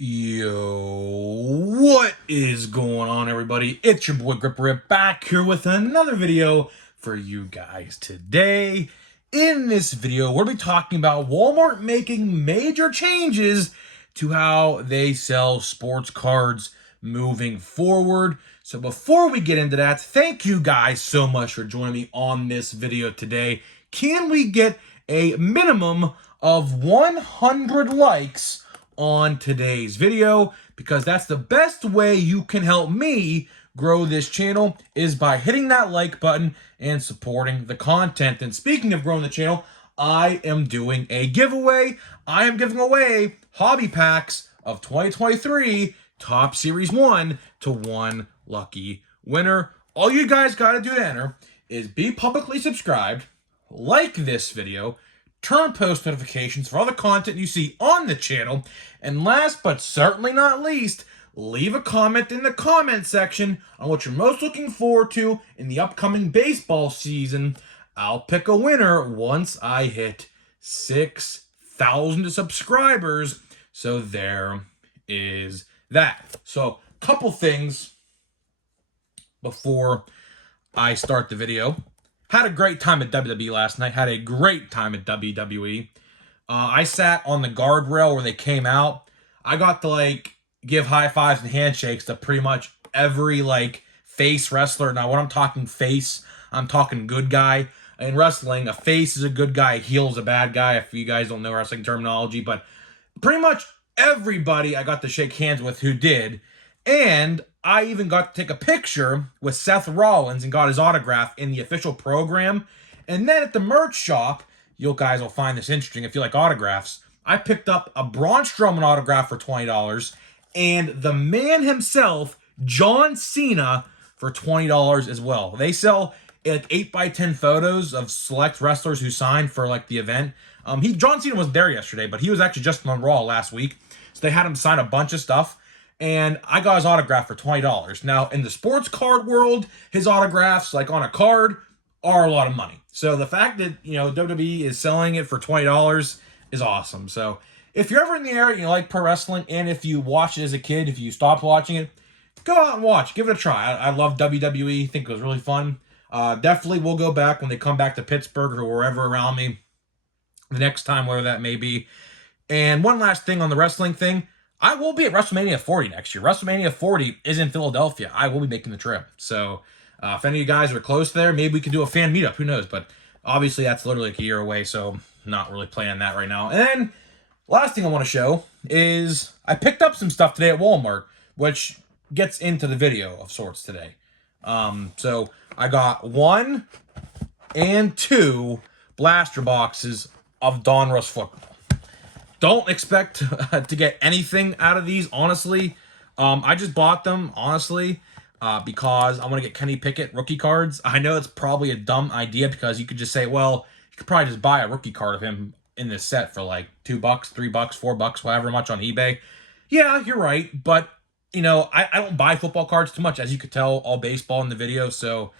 Yo, what is going on, everybody? It's your boy Grip Rip back here with another video for you guys today. In this video, we'll be talking about Walmart making major changes to how they sell sports cards moving forward. So before we get into that, thank you guys so much for joining me on this video today. Can we get a minimum of 100 likes on today's video? Because that's the best way you can help me grow this channel, is by hitting that like button and supporting the content. And speaking of growing the channel, I am doing a giveaway. I am giving away hobby packs of 2023 Top Series 1 to one lucky winner. All you guys got to do to enter is be publicly subscribed, like this video, turn post notifications for all the content you see on the channel, and last but certainly not least, leave a comment in the comment section on what you're most looking forward to in the upcoming baseball season. I'll pick a winner once I hit 6,000 subscribers. So there is that. So, couple things before I start the video. Had a great time at WWE last night. Had a great time at WWE. I sat on the guardrail where they came out. I got to give high fives and handshakes to pretty much every face wrestler. Now, when I'm talking face, I'm talking good guy. In wrestling, a face is a good guy, a heel is a bad guy, if you guys don't know wrestling terminology. But pretty much everybody I got to shake hands with who did. And I even got to take a picture with Seth Rollins and got his autograph in the official program. And then at the merch shop, you guys will find this interesting if you like autographs, I picked up a Braun Strowman autograph for $20 and the man himself, John Cena, for $20 as well. They sell 8x10 photos of select wrestlers who signed for the event. John Cena was there yesterday, but he was actually just on Raw last week. So they had him sign a bunch of stuff. And I got his autograph for $20. Now, in the sports card world, his autographs, on a card, are a lot of money. So the fact that, WWE is selling it for $20 is awesome. So if you're ever in the area and you like pro wrestling, and if you watched it as a kid, if you stopped watching it, go out and watch. Give it a try. I love WWE. Think it was really fun. Definitely will go back when they come back to Pittsburgh or wherever around me the next time, whatever that may be. And one last thing on the wrestling thing. I will be at WrestleMania 40 next year. WrestleMania 40 is in Philadelphia. I will be making the trip. So if any of you guys are close there, maybe we could do a fan meetup. Who knows? But obviously that's literally a year away, so not really planning that right now. And then last thing I want to show is I picked up some stuff today at Walmart, which gets into the video of sorts today. So I got 1 and 2 blaster boxes of Donruss football. Don't expect to get anything out of these, honestly. I just bought them, honestly, because I want to get Kenny Pickett rookie cards. I know it's probably a dumb idea because you could just say, well, you could probably just buy a rookie card of him in this set for $2, $3, $4, however much on eBay. Yeah, you're right, but, I don't buy football cards too much, as you could tell, all baseball in the video, so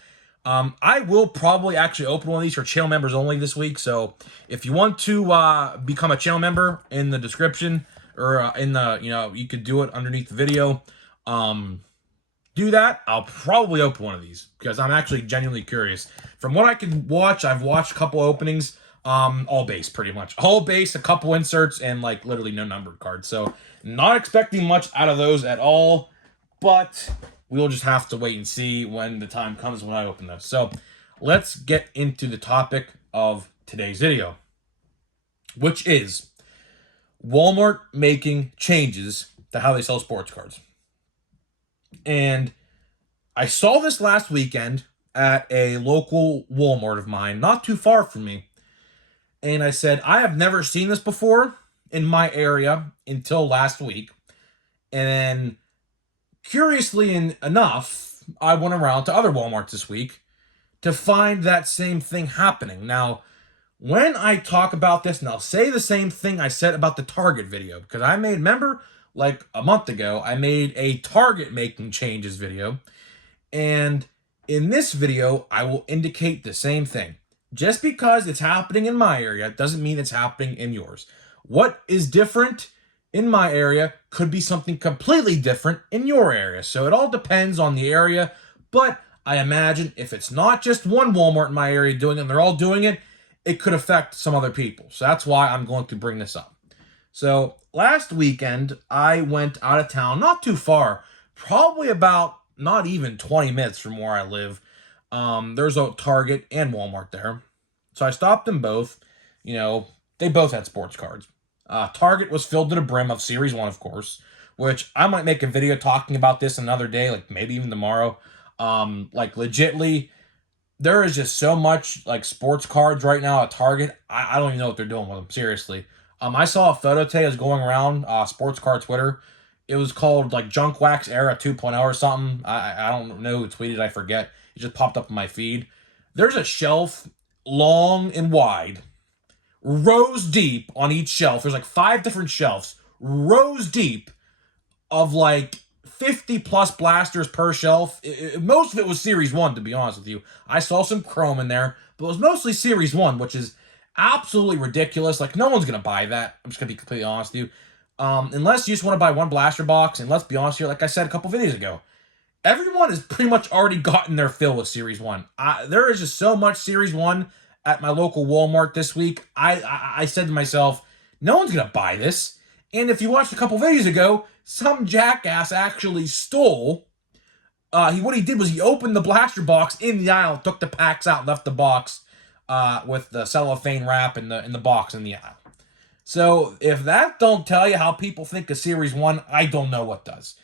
I will probably actually open one of these for channel members only this week. So if you want to become a channel member, in the description or in the, you could do it underneath the video. Do that. I'll probably open one of these because I'm actually genuinely curious. From what I can watch, I've watched a couple openings, all base pretty much. All base, a couple inserts, and literally no numbered cards. So not expecting much out of those at all, but we'll just have to wait and see when the time comes when I open those. So let's get into the topic of today's video, which is Walmart making changes to how they sell sports cards. And I saw this last weekend at a local Walmart of mine, not too far from me. And I said, I have never seen this before in my area until last week. And then curiously enough, I went around to other Walmarts this week to find that same thing happening. Now, when I talk about this, and I'll say the same thing I said about the Target video, because I made, remember, a month ago, I made a Target making changes video. And in this video, I will indicate the same thing. Just because it's happening in my area doesn't mean it's happening in yours. What is different in my area could be something completely different in your area. So it all depends on the area, but I imagine if it's not just one Walmart in my area doing it and they're all doing it, it could affect some other people. So that's why I'm going to bring this up. So last weekend, I went out of town, not too far, probably about not even 20 minutes from where I live. There's a Target and Walmart there. So I stopped them both. You know, they both had sports cards. Target was filled to the brim of Series 1, of course, which I might make a video talking about this another day, like maybe even tomorrow. Like legitly, there is just so much like sports cards right now at Target. I don't even know what they're doing with them, seriously. I saw a photo today that was going around sports card Twitter. It was called like Junk Wax Era 2.0 or something. I don't know who tweeted, I forget. It just popped up in my feed. There's a shelf long and wide, rows deep on each shelf. There's like 5 different shelves, rows deep of like 50 plus blasters per shelf. Most of it was Series 1, to be honest with you. I saw some Chrome in there, but it was mostly Series 1, which is absolutely ridiculous. Like, no one's going to buy that. I'm just going to be completely honest with you. Unless you just want to buy one blaster box, and let's be honest here, like I said a couple videos ago, everyone has pretty much already gotten their fill with Series 1. There is just so much Series 1 at my local Walmart this week. I said to myself, no one's going to buy this. And if you watched a couple videos ago, some jackass actually stole. What he did was he opened the blaster box in the aisle, took the packs out, left the box with the cellophane wrap in the box in the aisle. So if that don't tell you how people think of Series 1, I don't know what does.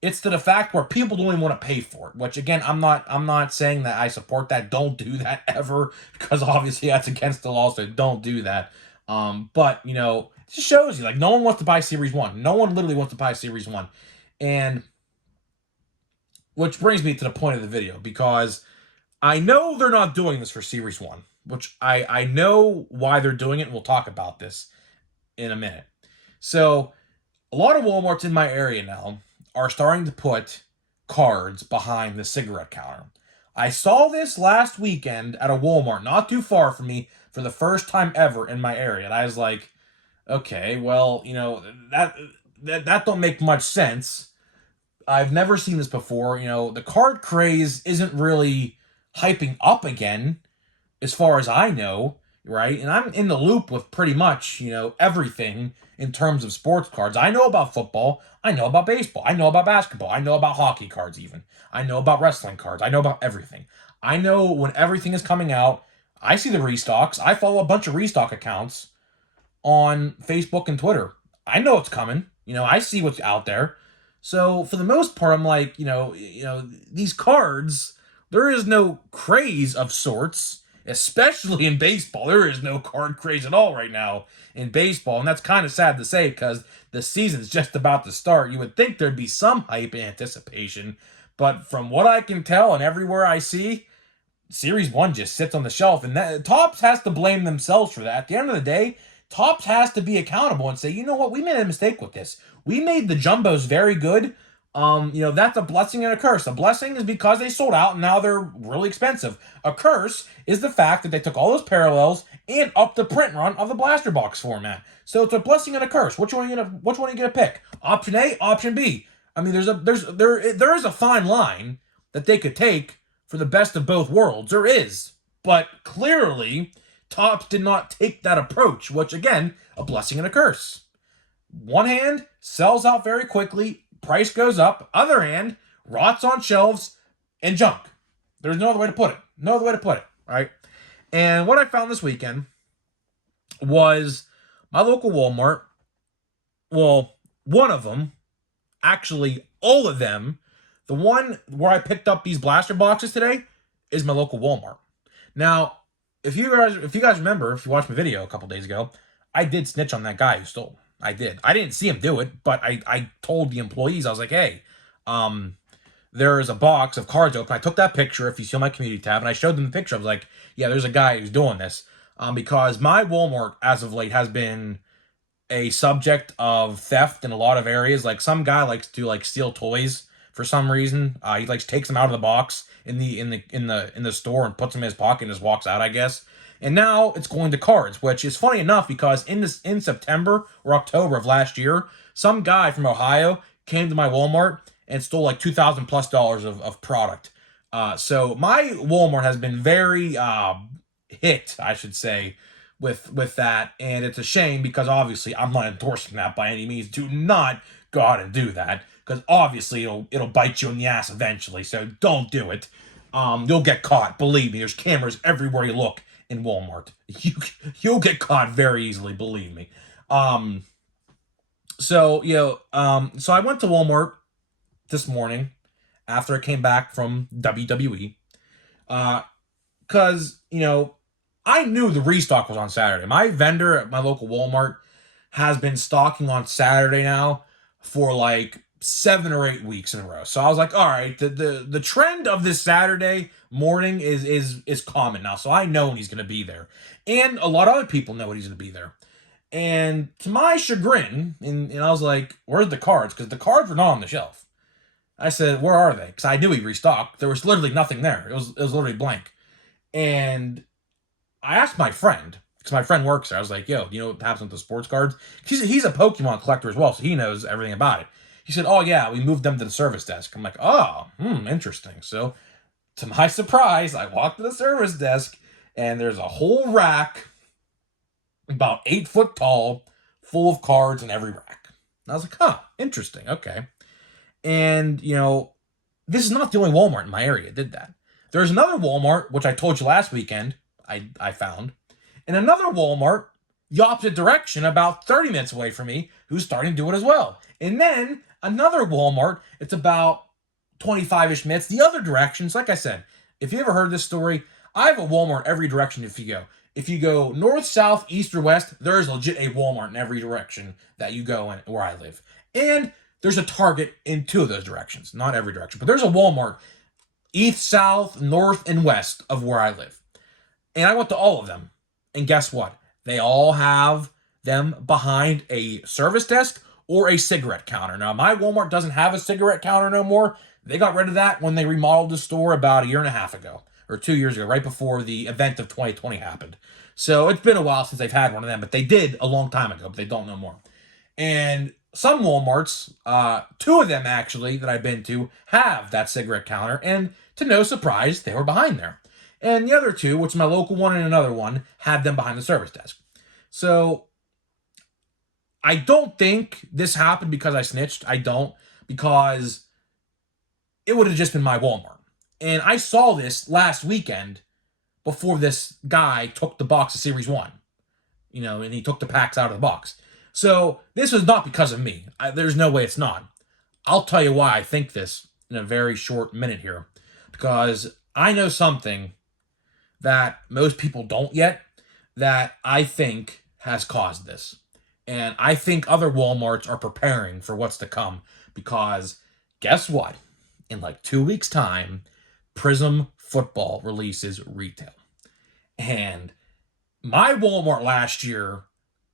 It's to the fact where people don't even want to pay for it, which again, I'm not saying that I support that. Don't do that ever, because obviously that's against the law, so don't do that. But you know, it just shows you like no one wants to buy Series 1. No one literally wants to buy Series 1. And which brings me to the point of the video, because I know they're not doing this for Series 1, which I know why they're doing it, and we'll talk about this in a minute. So a lot of Walmarts in my area now are starting to put cards behind the cigarette counter. I saw this last weekend at a Walmart not too far from me for the first time ever in my area. And I was like, okay, well, you know, that don't make much sense. I've never seen this before. You know, the card craze isn't really hyping up again, as far as I know, right? And I'm in the loop with pretty much, you know, everything in terms of sports cards. I know about football. I know about baseball. I know about basketball. I know about hockey cards even. I know about wrestling cards. I know about everything. I know when everything is coming out. I see the restocks. I follow a bunch of restock accounts on Facebook and Twitter. I know it's coming. You know, I see what's out there. So for the most part, I'm like, these cards, there is no craze of sorts, especially in baseball. There is no card craze at all right now in baseball, and that's kind of sad to say because the season's just about to start. You would think there'd be some hype and anticipation, but from what I can tell and everywhere I see, Series 1 just sits on the shelf, and that Topps has to blame themselves for that. At the end of the day, Topps has to be accountable and say, you know what, we made a mistake with this. We made the jumbos very good. That's a blessing and a curse. A blessing is because they sold out and now they're really expensive. A curse is the fact that they took all those parallels and upped the print run of the blaster box format. So it's a blessing and a curse. Which one are you gonna pick? Option A, option B. I mean, there is a fine line that they could take for the best of both worlds. There is, but clearly Topps did not take that approach, which again, a blessing and a curse. One hand, sells out very quickly, price goes up. Other hand, rots on shelves and junk. There's no other way to put it. Right? And what I found this weekend was my local Walmart. Well, one of them, actually all of them, the one where I picked up these blaster boxes today is my local Walmart. Now, if you guys remember, if you watched my video a couple days ago, I did snitch on that guy who stole. I did. I didn't see him do it, but I told the employees, I was like, hey, there is a box of cards open. I took that picture, if you see on my community tab, and I showed them the picture. I was like, yeah, there's a guy who's doing this. Because my Walmart, as of late, has been a subject of theft in a lot of areas. Like, some guy likes to, steal toys for some reason. He, takes them out of the box in the store and puts them in his pocket and just walks out, I guess. And now it's going to cards, which is funny enough because in September or October of last year, Some guy from Ohio came to my Walmart and stole like $2,000+ of product. So my Walmart has been very hit, I should say, with that, and it's a shame because obviously I'm not endorsing that by any means. Do not go out and do that because obviously it'll bite you in the ass eventually. So don't do it. You'll get caught. Believe me, there's cameras everywhere you look in Walmart. You'll get caught very easily. Believe me. So so I went to Walmart this morning after I came back from WWE. Because I knew the restock was on Saturday. My vendor at my local Walmart has been stocking on Saturday now for like 7 or 8 weeks in a row. So I was like, all right, the trend of this Saturday morning is common now. So I know when he's going to be there. And a lot of other people know when he's going to be there. And to my chagrin, and I was like, where's the cards? Because the cards were not on the shelf. I said, where are they? Because I knew he restocked. There was literally nothing there. It was literally blank. And I asked my friend, because my friend works there. I was like, yo, you know what happens with the sports cards? He's a Pokemon collector as well, so he knows everything about it. He said, oh, yeah, we moved them to the service desk. I'm like, oh, interesting. So, to my surprise, I walked to the service desk, and there's a whole rack, about 8 foot tall, full of cards in every rack. And I was like, huh, interesting, okay. And, this is not the only Walmart in my area that did that. There's another Walmart, which I told you last weekend, I found, and another Walmart, the opposite direction, about 30 minutes away from me, who's starting to do it as well. And then another Walmart, it's about 25-ish minutes the other direction. So like I said, if you ever heard this story, I have a Walmart every direction if you go. If you go north, south, east, or west, there is legit a Walmart in every direction that you go in where I live. And there's a Target in 2 of those directions. Not every direction, but there's a Walmart east, south, north, and west of where I live. And I went to all of them. And guess what? They all have them behind a service desk or a cigarette counter. Now, my Walmart doesn't have a cigarette counter no more. They got rid of that when they remodeled the store about 1.5 years ago, or 2 years ago, right before the event of 2020 happened. So it's been a while since they've had one of them, but they did a long time ago, but they don't no more. And some Walmarts, 2 of them actually that I've been to, have that cigarette counter, and to no surprise, they were behind there. And the other 2, which is my local one and another one, had them behind the service desk. So I don't think this happened because I snitched. I don't, because it would have just been my Walmart. And I saw this last weekend before this guy took the box of Series 1. And he took the packs out of the box. So this was not because of me. There's no way it's not. I'll tell you why I think this in a very short minute here. Because I know something that most people don't yet that I think has caused this. And I think other Walmarts are preparing for what's to come. Because guess what? In like 2 weeks' time, Prism Football releases retail. And my Walmart last year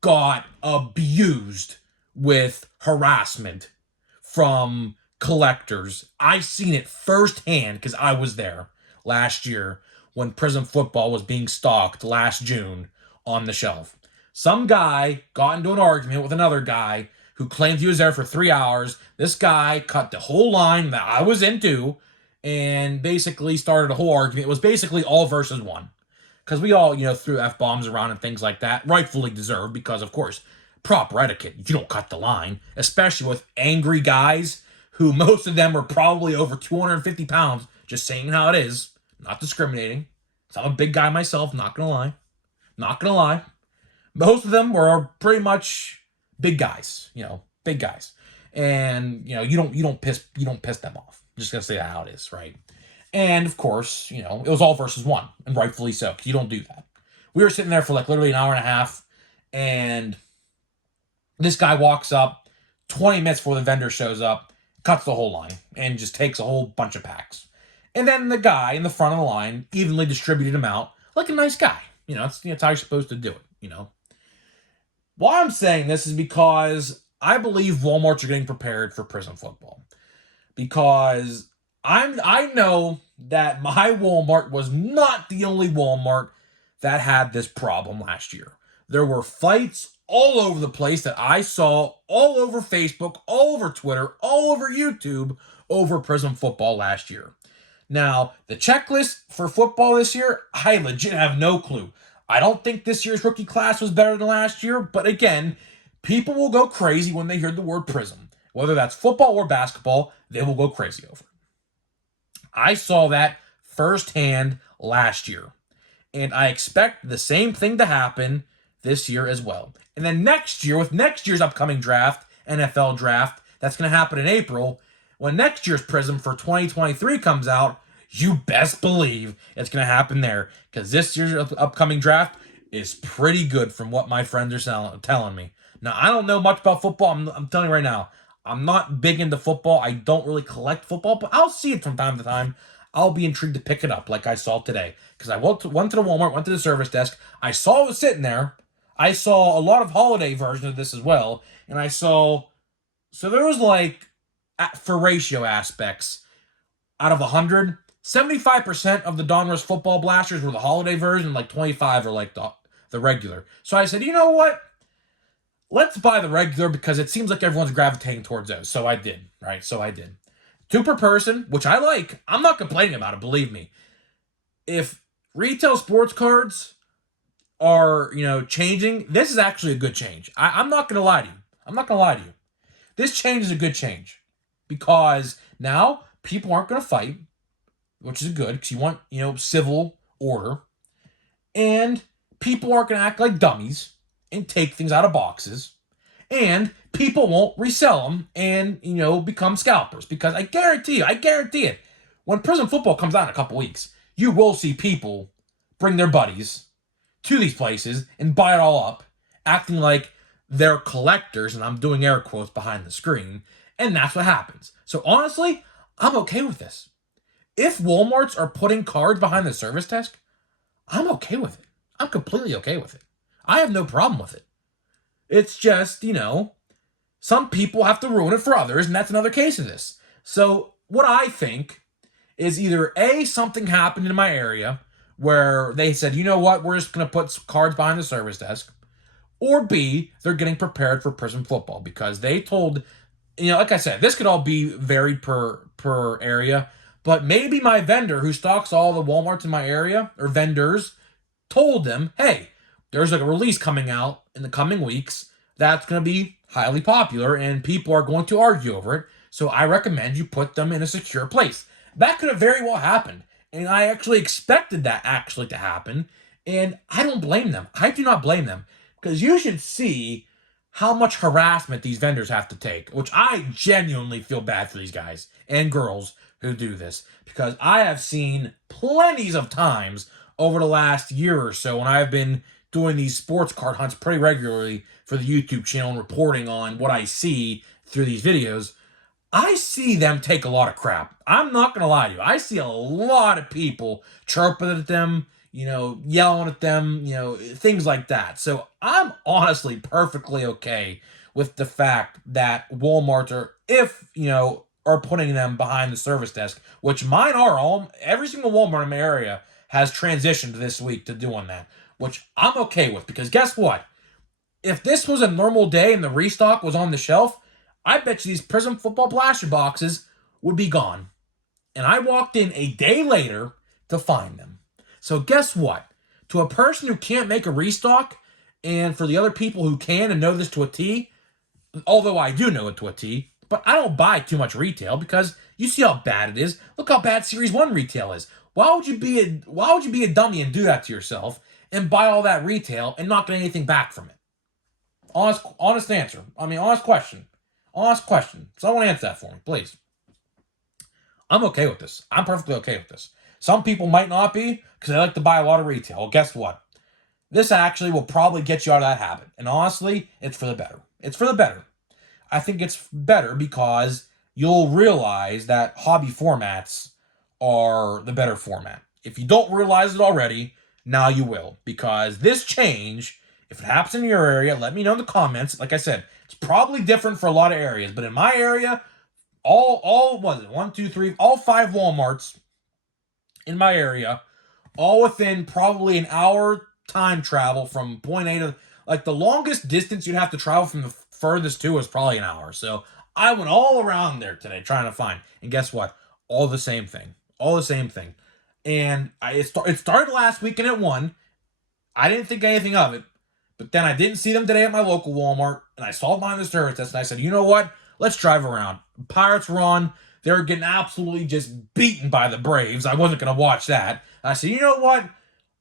got abused with harassment from collectors. I seen it firsthand because I was there last year when Prism Football was being stocked last June on the shelf. Some guy got into an argument with another guy who claimed he was there for 3 hours. This guy cut the whole line that I was into and basically started a whole argument. It was basically all versus one. Because we all, threw F-bombs around and things like that, rightfully deserved, because, of course, proper etiquette. You don't cut the line, especially with angry guys who most of them are probably over 250 pounds, just saying how it is, not discriminating. So I'm a big guy myself, not gonna lie. Not gonna lie. Most of them were pretty much big guys, big guys. And, you don't piss them off. I'm just gonna say how it is, right? And, of course, it was all versus one, and rightfully so, because you don't do that. We were sitting there for like literally an hour and a half, and this guy walks up 20 minutes before the vendor shows up, cuts the whole line, and just takes a whole bunch of packs. And then the guy in the front of the line evenly distributed them out like a nice guy. That's how you're supposed to do it, Why I'm saying this is because I believe Walmarts are getting prepared for Prism Football. Because I know that my Walmart was not the only Walmart that had this problem last year. There were fights all over the place that I saw all over Facebook, all over Twitter, all over YouTube over Prism football last year. Now, the checklist for football this year, I legit have no clue. I don't think this year's rookie class was better than last year, but again, people will go crazy when they hear the word Prism. Whether that's football or basketball, they will go crazy over it. I saw that firsthand last year, and I expect the same thing to happen this year as well. And then next year, with next year's upcoming draft, NFL draft, that's going to happen in April, when next year's Prism for 2023 comes out, you best believe it's going to happen there, because this year's upcoming draft is pretty good from what my friends are telling me. Now, I don't know much about football. I'm telling you right now, I'm not big into football. I don't really collect football, but I'll see it from time to time. I'll be intrigued to pick it up like I saw today, because I went to the Walmart, went to the service desk. I saw it was sitting there. I saw a lot of holiday versions of this as well, and I saw, so there was like, for ratio aspects, out of 100, 75% of the Donruss football blasters were the holiday version, like 25 are like the regular. So I said, you know what? Let's buy the regular, because it seems like everyone's gravitating towards those. So I did, right? So I did. 2 per person, which I like. I'm not complaining about it, believe me. If retail sports cards are, changing, this is actually a good change. I'm not going to lie to you. This change is a good change, because now people aren't going to fight, which is good, because you want, civil order, and people aren't going to act like dummies and take things out of boxes, and people won't resell them and, become scalpers, because I guarantee it, when Prism football comes out in a couple weeks, you will see people bring their buddies to these places and buy it all up, acting like they're collectors, and I'm doing air quotes behind the screen, and that's what happens. So honestly, I'm okay with this. If Walmarts are putting cards behind the service desk, I'm okay with it. I'm completely okay with it. I have no problem with it. It's just, some people have to ruin it for others, and that's another case of this. So what I think is either A, something happened in my area where they said, you know what, we're just going to put cards behind the service desk, or B, they're getting prepared for Prism football, because they told, like I said, this could all be varied per area, but maybe my vendor who stocks all the Walmarts in my area, or vendors, told them, hey, there's like a release coming out in the coming weeks that's going to be highly popular and people are going to argue over it, so I recommend you put them in a secure place. That could have very well happened, and I actually expected that to happen, and I don't blame them. I do not blame them, because you should see how much harassment these vendors have to take, which I genuinely feel bad for these guys and girls who do this, because I have seen plenty of times over the last year or so when I've been doing these sports card hunts pretty regularly for the YouTube channel and reporting on what I see through these videos. I see them take a lot of crap. I'm not going to lie to you. I see a lot of people chirping at them, yelling at them, things like that. So I'm honestly perfectly okay with the fact that Walmart are putting them behind the service desk, which mine are. Every single Walmart in my area has transitioned this week to doing that, which I'm okay with, because guess what? If this was a normal day and the restock was on the shelf, I bet you these Prism football blaster boxes would be gone. And I walked in a day later to find them. So guess what? To a person who can't make a restock, and for the other people who can and know this to a T, although I do know it to a T, but I don't buy too much retail, because you see how bad it is. Look how bad Series 1 retail is. Why would you be a dummy and do that to yourself and buy all that retail and not get anything back from it? Honest answer. Honest question. Someone answer that for me, please. I'm okay with this. I'm perfectly okay with this. Some people might not be, because they like to buy a lot of retail. Well, guess what? This actually will probably get you out of that habit. And honestly, it's for the better. I think it's better, because you'll realize that hobby formats are the better format. If you don't realize it already, now you will. Because this change, if it happens in your area, let me know in the comments. Like I said, it's probably different for a lot of areas. But in my area, all 5 Walmarts in my area, all within probably an hour time travel from point A to, Like the longest distance you'd have to travel from the furthest to was probably an hour. So I went all around there today trying to find. And guess what? All the same thing. All the same thing. And it started last weekend at 1. I didn't think anything of it. But then I didn't see them today at my local Walmart. And I saw it behind the service desk. And I said, you know what? Let's drive around. Pirates were on. They were getting absolutely just beaten by the Braves. I wasn't going to watch that. I said, you know what?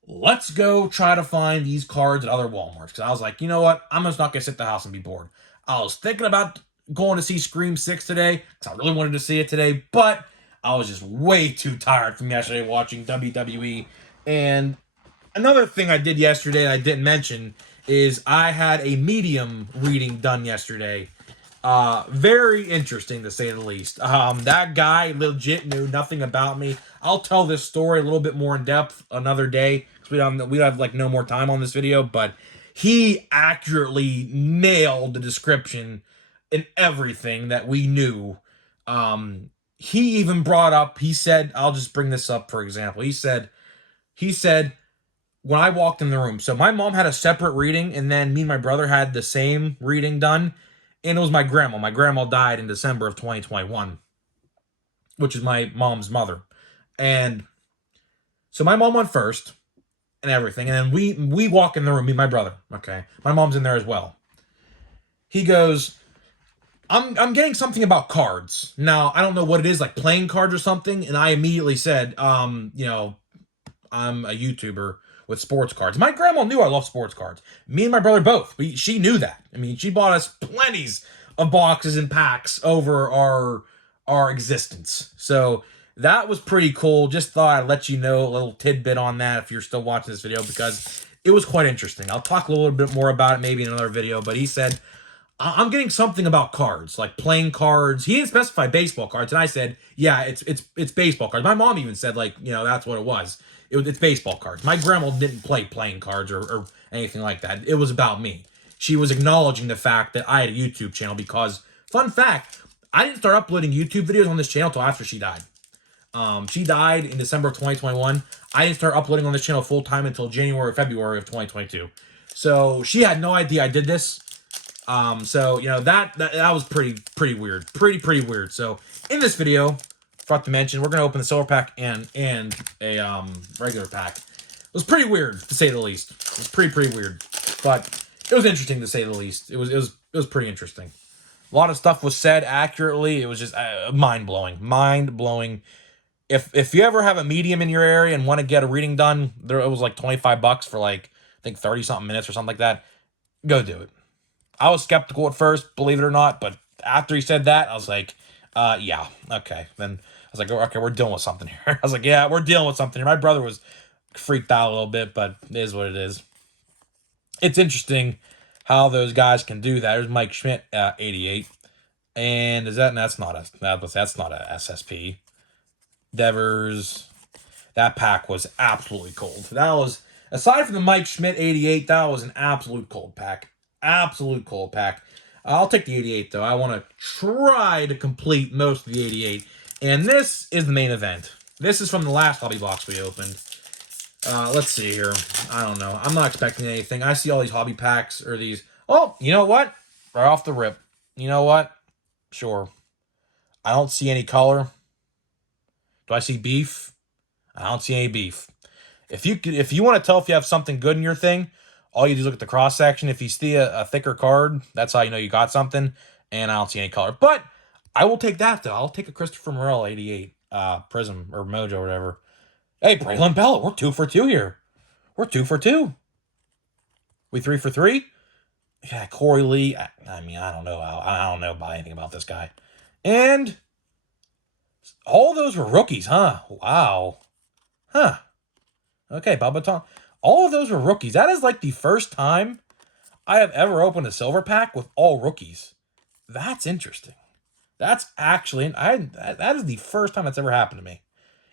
Let's go try to find these cards at other Walmarts. Because I was like, you know what? I'm just not going to sit at the house and be bored. I was thinking about going to see Scream 6 today. Because I really wanted to see it today. But I was just way too tired from yesterday watching WWE. And another thing I did yesterday that I didn't mention is I had a medium reading done yesterday. Very interesting to say the least. That guy legit knew nothing about me. I'll tell this story a little bit more in depth another day because we have like no more time on this video. But he accurately nailed the description and everything that we knew. He even brought up. He said, "I'll just bring this up for example." He said, when I walked in the room, so my mom had a separate reading, and then me and my brother had the same reading done. And it was my grandma. My grandma died in December of 2021, which is my mom's mother. And so my mom went first and everything. And then we walk in the room, me and my brother. Okay. My mom's in there as well. He goes, I'm getting something about cards. Now, I don't know what it is, like playing cards or something. And I immediately said, I'm a YouTuber with sports cards. My grandma knew I love sports cards. Me and my brother both. She knew that. I mean, she bought us plenties of boxes and packs over our existence. So that was pretty cool. Just thought I'd let you know a little tidbit on that if you're still watching this video because it was quite interesting. I'll talk a little bit more about it maybe in another video, but he said, I'm getting something about cards, like playing cards. He didn't specify baseball cards, and I said, yeah, it's baseball cards. My mom even said, that's what it was. It's baseball cards. My grandma didn't play playing cards or anything like that. It was about me. She was acknowledging the fact that I had a YouTube channel because, fun fact, I didn't start uploading YouTube videos on this channel until after she died. She died in December of 2021. I didn't start uploading on this channel full-time until January or February of 2022. So she had no idea I did this. That was pretty weird. Pretty weird. So in this video, forgot to mention, we're gonna open the silver pack and a regular pack. It was pretty weird to say the least. It was pretty weird, but it was interesting to say the least. It was pretty interesting. A lot of stuff was said accurately. It was just mind blowing. If you ever have a medium in your area and want to get a reading done, it was like $25 for like I think 30 something minutes or something like that. Go do it. I was skeptical at first, believe it or not, but after he said that, I was like, yeah, okay. Then I was like, okay, we're dealing with something here. I was like, yeah, we're dealing with something here. My brother was freaked out a little bit, but it is what it is. It's interesting how those guys can do that. There's Mike Schmidt, 88. And that's not a SSP. Devers, that pack was absolutely cold. That was, aside from the Mike Schmidt 88, that was an absolute cold pack. Absolute cold pack. I'll take the 88 though. I want to try to complete most of the 88. And this is the main event. This is from the last hobby box we opened. Let's see here. I don't know. I'm not expecting anything. I see all these hobby packs or these. Oh, you know what? Right off the rip. You know what? Sure. I don't see any color. Do I see beef? I don't see any beef. If you want to tell if you have something good in your thing, all you do is look at the cross section. If you see a thicker card, that's how you know you got something. And I don't see any color. But I will take that though. I'll take a Christopher Morel 88 Prism or Mojo or whatever. Hey, Braylon Bell, we're 2 for 2 here. We're 2 for 2. We 3 for 3? Yeah, Corey Lee. I mean, I don't know. I don't know about anything about this guy. And all those were rookies, huh? Wow. Huh. Okay, Bubba Tom. All of those were rookies. That is like the first time I have ever opened a silver pack with all rookies. That's interesting. That's actually, that is the first time that's ever happened to me.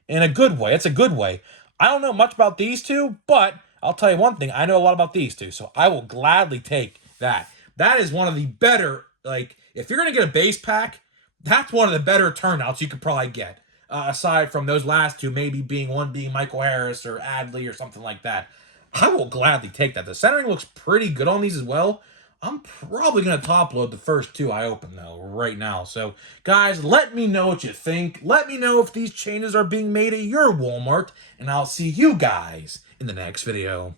In a good way. It's a good way. I don't know much about these two, but I'll tell you one thing. I know a lot about these two, so I will gladly take that. That is one of the better, if you're going to get a base pack, that's one of the better turnouts you could probably get. Aside from those last two, maybe one being Michael Harris or Adley or something like that. I will gladly take that. The centering looks pretty good on these as well. I'm probably going to top load the first two I open, though, right now. So, guys, let me know what you think. Let me know if these changes are being made at your Walmart, and I'll see you guys in the next video.